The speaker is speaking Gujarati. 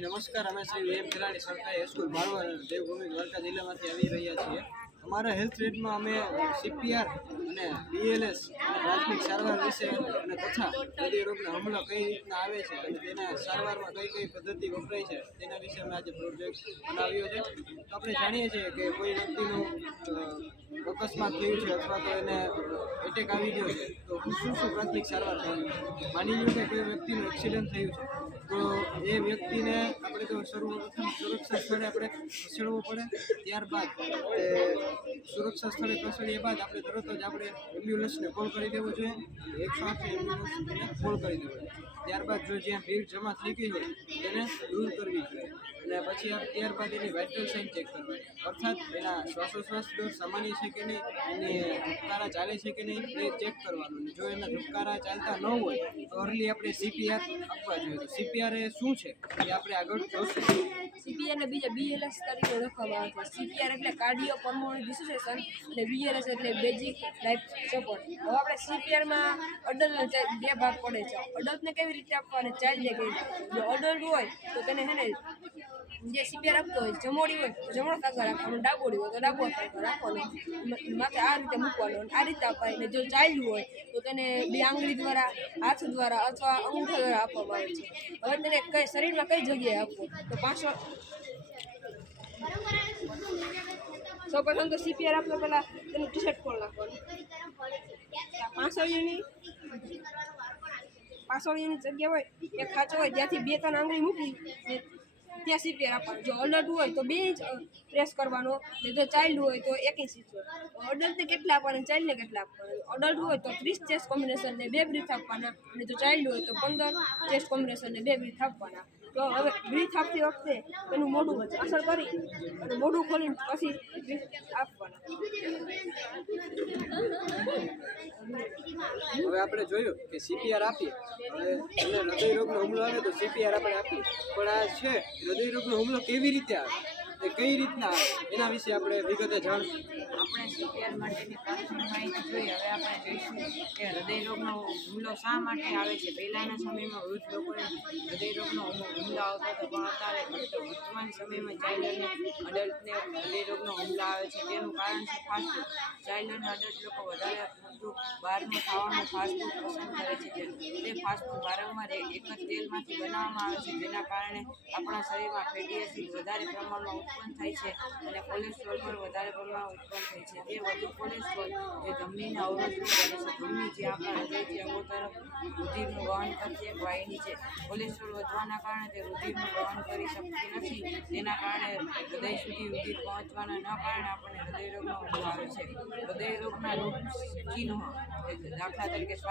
જી નમસ્કાર, અમે શ્રી વીએમ ખેલાડી સરકારી હાઈસ્કૂલ ભાણવર દેવભૂમિ દ્વારકા જિલ્લામાંથી આવી રહ્યા છીએ। અમારા હેલ્થ રેટમાં અમે CPR અને BLS અને પ્રાથમિક સારવાર વિશે અને તથા હૃદય રોગના હુમલા કઈ રીતના આવે છે અને તેના સારવારમાં કઈ કઈ પદ્ધતિ વપરાય છે તેના વિશે અમે આજે પ્રોજેક્ટ બનાવ્યો છે। તો આપણે જાણીએ છીએ કે કોઈ વ્યક્તિનું અકસ્માત થયું છે અથવા તો એને એટેક આવી ગયો છે તો શું પ્રાથમિક સારવાર થવી? માની લો કે કોઈ વ્યક્તિનું એક્સિડન્ટ થયું છે તો એ વ્યક્તિને આપણે તો સર્વપ્રથમ સુરક્ષા સ્થળે આપણે ખસેડવો પડે। ત્યારબાદ સુરક્ષા સ્થળે ખસેડ્યા બાદ આપણે તરત જ આપણે એમ્બ્યુલન્સને કોલ કરી દેવો જોઈએ। 108 એમ્બ્યુલન્સને કોલ કરી દેવો જોઈએ। ત્યારબાદ જો જ્યાં ભીડ જમા થઈ ગઈ હોય તેને દૂર કરવી જોઈએ અને પછી ત્યારબાદ એની વાઇટલ સાઇન ચેક કરવાની, અર્થાત એના શ્વાસોશ્વાસ દર સામાન્ય છે કે નહીં, એને ધબકારા ચાલે છે કે નહીં એ ચેક કરવાનું। અને જો એના ધબકારા ચાલતા ન હોય તો અર્લી આપણે CPR આપવા જોઈએ। તો CPR એ શું છે એ આપણે આગળ જોશું। CPR ને બીજા BLS તરીકે ઓળખવામાં આવે છે। CPR એટલે કાર્ડિયો પલ્મોનરી રિસોસિએશન અને BLS એટલે બેઝિક લાઈફ સપોર્ટ। હવે આપણે CPRમાં અડલ્ટને બે ભાગ પડે છે। અડલ્ટને કેવી રીતે આપવા અને ચાઇલ્ડને કેવી રીતે? જો અડલ્ટ હોય તો તેને છે ને જે CPR આપતો હોય જમોડી હોય તો જમણો કાગળ રાખવાનો, ડાબોડી હોય તો ડાબો કાગળ રાખવાનો, માથે આ રીતે મૂકવાનો, આ રીતે અપાય। અને જો ચાઇલ્ડ હોય તો તેને બે આંગળી દ્વારા, હાથ દ્વારા અથવા અંગૂઠા દ્વારા આપવામાં આવે છે। હવે તેને કઈ શરીરમાં કઈ જગ્યાએ આપવું તો સૌ પ્રથમ તો CPR આપતો પહેલાં તેનું ટી-શર્ટ ખોલી નાખવાનું। પાછળની જગ્યા હોય એ ખાંચો હોય ત્યાંથી 2-3 આંગળી મૂકી ત્યાં CPR આપવાનું। જો અડલ્ટ હોય તો 2 ઇંચ પ્રેસ કરવાનો, ને જો ચાઇલ્ડ હોય તો 1 ઇંચ। અડલ્ટને કેટલા આપવાના, ચાઇલ્ડને કેટલા આપવાના? અડલ્ટ હોય તો 30 ચેસ્ટ કોમ્બિનેશન ને 2 બ્રીથ આપવાના, અને જો ચાઇલ્ડ હોય તો 15 ચેસ્ટ કોમ્બિનેશન ને 2 બ્રીથ આપવાના। તો હવે બ્રીથ આપતી વખતે એનું મોઢું અસર કરી અને મોઢું ખોલીને પછી બ્રીથ આપવાના। હવે આપણે જોયું કે CPR આપીએ, હવે એને હૃદય રોગનો હુમલો આવે તો CPR આપણે આપીએ, પણ આ છે હૃદય રોગનો હુમલો કેવી રીતે આવે, એ કઈ રીતના આવે એના વિશે આપણે વિગતે જાણશું। આપણે CPR માટેની પ્રાથમિક માહિતી જોઈએ। હવે આપણે જોઈશું કે હૃદય રોગનો હુમલો શા માટે આવે છે। પહેલાંના સમયમાં વૃદ્ધ લોકોને હૃદય રોગનો હુમલો આવતો હતો, પણ અત્યારે વર્તમાન સમયમાં ચાઇલ્ડ અને અડલ્ટને હૃદય રોગનો હુમલો આવે છે। તેનું કારણ છે ફાસ્ટફૂડ। ચાઇલ્ડ અને અડલ્ટ લોકો વધારે પડતું બહારનું ખાવાનું ફાસ્ટફૂડ પસંદ કરે છે। તે ફાસ્ટફૂડ વારંવાર એક જ તેલમાંથી બનાવવામાં આવે છે, જેના કારણે આપણા શરીરમાં ફેટી એસિડ વધારે પ્રમાણમાં ઉત્પન્ન થાય છે અને કોલેસ્ટ્રોલ પણ વધારે પ્રમાણમાં ઉત્પન્ન થાય છે। તે વધુ કોલેસ્ટ્રોલ જે ધમનીને અવરોધરૂપ બને છે। ધમની જે આપણા હૃદયથી અંગો તરફ રુધિરનું વહન કરતી એક વાહિની છે। કોલેસ્ટ્રોલ વધવાના કારણે તે રુધિરનું વહન કરી શકતી નથી, તેના કારણે હૃદય સુધી રુધિર પહોંચવાના ન કારણે આપણને હૃદય રોગનો હુમલો આવે છે। હૃદય રોગના ચિહ્નો દાખલા તરીકે શ્વાસ